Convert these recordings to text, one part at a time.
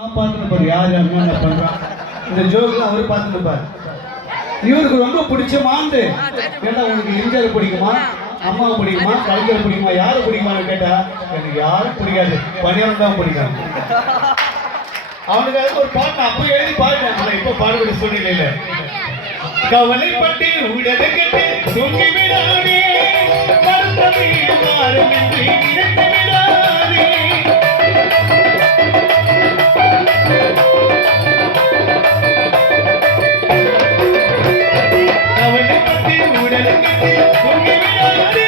நான் பார்த்துட்டு யார் என்ன பண்றான் இந்த ஜோக்கு அவர் பார்த்துட்டு இவருக்கு ரொம்ப பிடிச்ச மாந்து ஏன்னா உங்களுக்கு எம்ஜிஆர் பிடிக்குமா அம்மாவை பிடிக்குமா கலைஞர் பிடிக்குமா யாரு பிடிக்குமான்னு கேட்டா எனக்கு யாரும் பிடிக்காது பணியாரம் தான் பிடிக்கும் அவனுக்கு ஒரு பாட்டு அப்போ எழுதி பாடினேன் இப்போ பாடக்கூடிய சூழ்நிலையில கவலைப்பட்டு உடலை கட்டு தூங்கி விடாதே வருத்தமே மாறும் என்று நினைத்து விடாதே கவலைப்பட்டு உடலை கட்டு தூங்கி விடாதே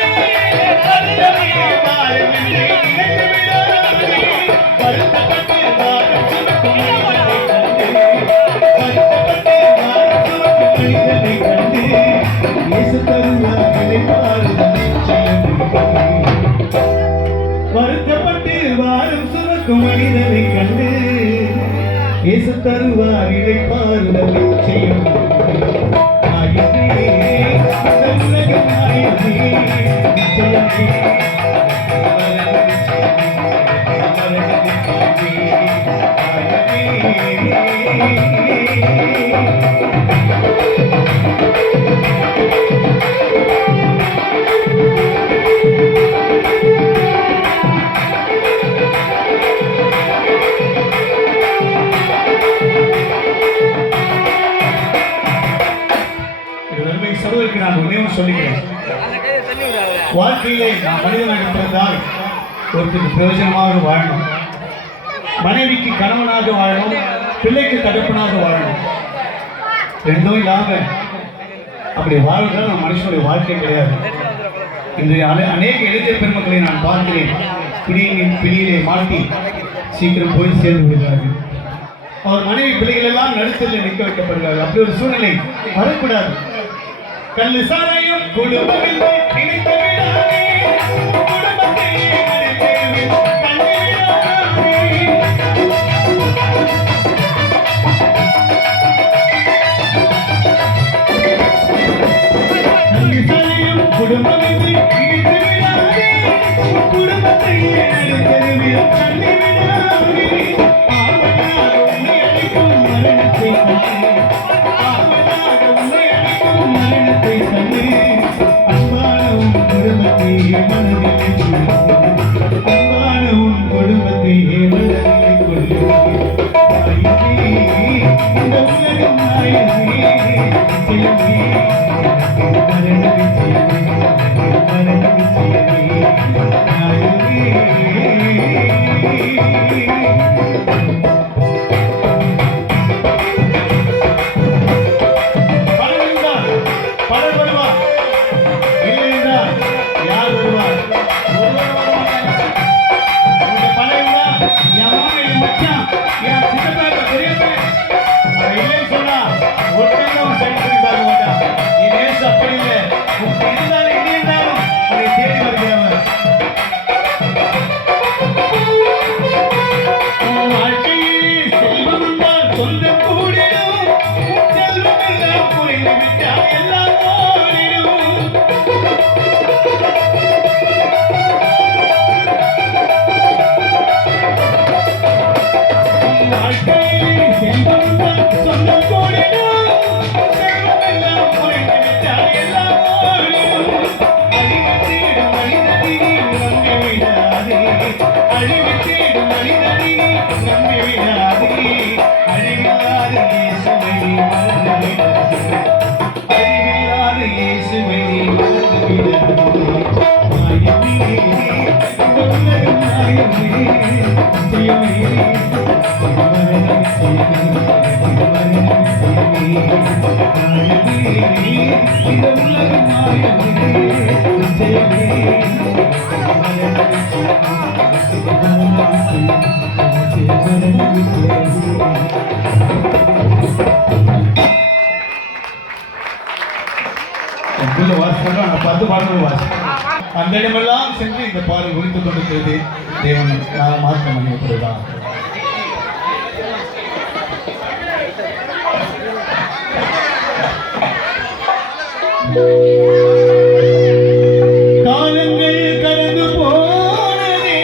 வருத்தமே மாறும் என்று நினைத்து விடாதே வருத்தப்பட்டு மாறும் சுமக்கும் வருத்தப்பட்டு வாரும் சுமக்கும் மனிதனை கண்டு இயேசு தருவார் இளைப்பாறுதல் நிச்சயம் நான் ஒன்றையும் சொல்லிக்கிறேன் வாழ்க்கையிலே நான் மனிதனாக பிறந்தால் ஒருத்தருக்கு பிரயோஜனமாக வாழணும் மனைவிக்கு கணவனாக வாழணும் பிள்ளைக்கு தகப்பனாக வாழணும் ரெண்டும் இல்லாம அப்படி வாழ்வதால் நம்ம மனுஷனுடைய வாழ்க்கை கிடையாது இன்றைய அநேக இளைஞர் பெருமக்களை நான் பார்க்கிறேன் பிடியிலே மாட்டி சீக்கிரம் போய் சேர்ந்து விடுகிறார்கள் அவர் மனைவி பிள்ளைகள் எல்லாம் நடுத்தலில் நிற்க வைக்கப்படுகிறார்கள் அப்படி ஒரு சூழ்நிலை வரக்கூடாது கல்லு சாராயம் குடும்பம் என்று நினைத்து விடாதே குடும்பத்தை கல்லு சாராயம் குடும்பம் என்று நினைத்து விடாதே குடும்பத்தை தள்ளி விடாதே ஆவதாக உன்னை அழைக்கும் மரணத்தை மரணத்தை தந்து அன்பான உன் குடும்பத்தை மனதில் அன்பான உன் குடும்பத்தை மனதில் கொண்டு இந்த உலகம் பத்து பாடல்கள் வாசி அந்த இடமெல்லாம் சென்று இந்த பாடல் ஒழித்துக் கொண்டிருக்கிறது. தேவன் மாற்றம் அணியப்படுவதா காலங்கள் கடந்து போனதே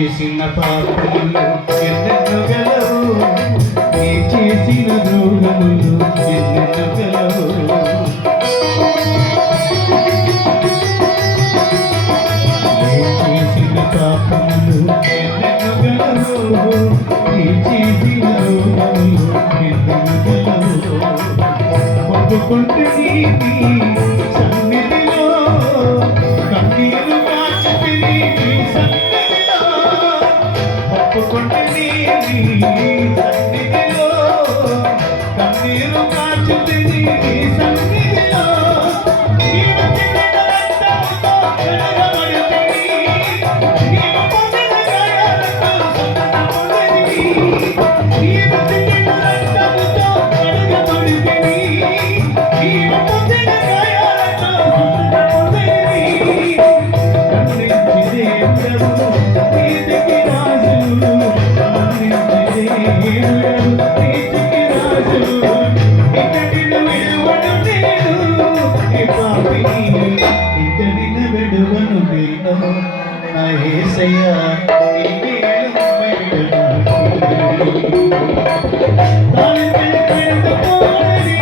చేసిన పాపములు ఎన్నెన్నో గలవు, నీ చేసిన ద్రోహములు ఎన్నెన్నో గలవు. చేసిన పాపములు ఎన్నెన్నో గలవు, నీ చేసిన ద్రోహములు ఎన్నెన్నో గలవు. ఒప్పుకుంటే నీతి సన్నిధిలో కన్నీరు కాచి నీతి సన్నిధిలో, ఒప్పుకుంటే నీతి సన్నిధిలో కన్నీరు కాచి నీతి సన్నిధిలో, నీవు తిరిగిన రక్తముతో కడగబడితివి, నీవు పొందిన గాయాలతో స్వస్థతపొందితివి, నీవు తిరిగిన రక్తముతో కడగబడితివి, నీవు పొందిన గాయాలతో స్వస్థతపొందితివి. కరుణించి దేవుడవు నీతికి రాజు, కరుణించి దేవుడవు నీతికి రాజు, ఇక నిన్ను విడువను నేను, ఈ పాపిని ఇక నిన్ను విడువను నేను, నా యేసయ్యా ఇన్నేళ్ళు విడనాడు. తాను పెట్టుకోనని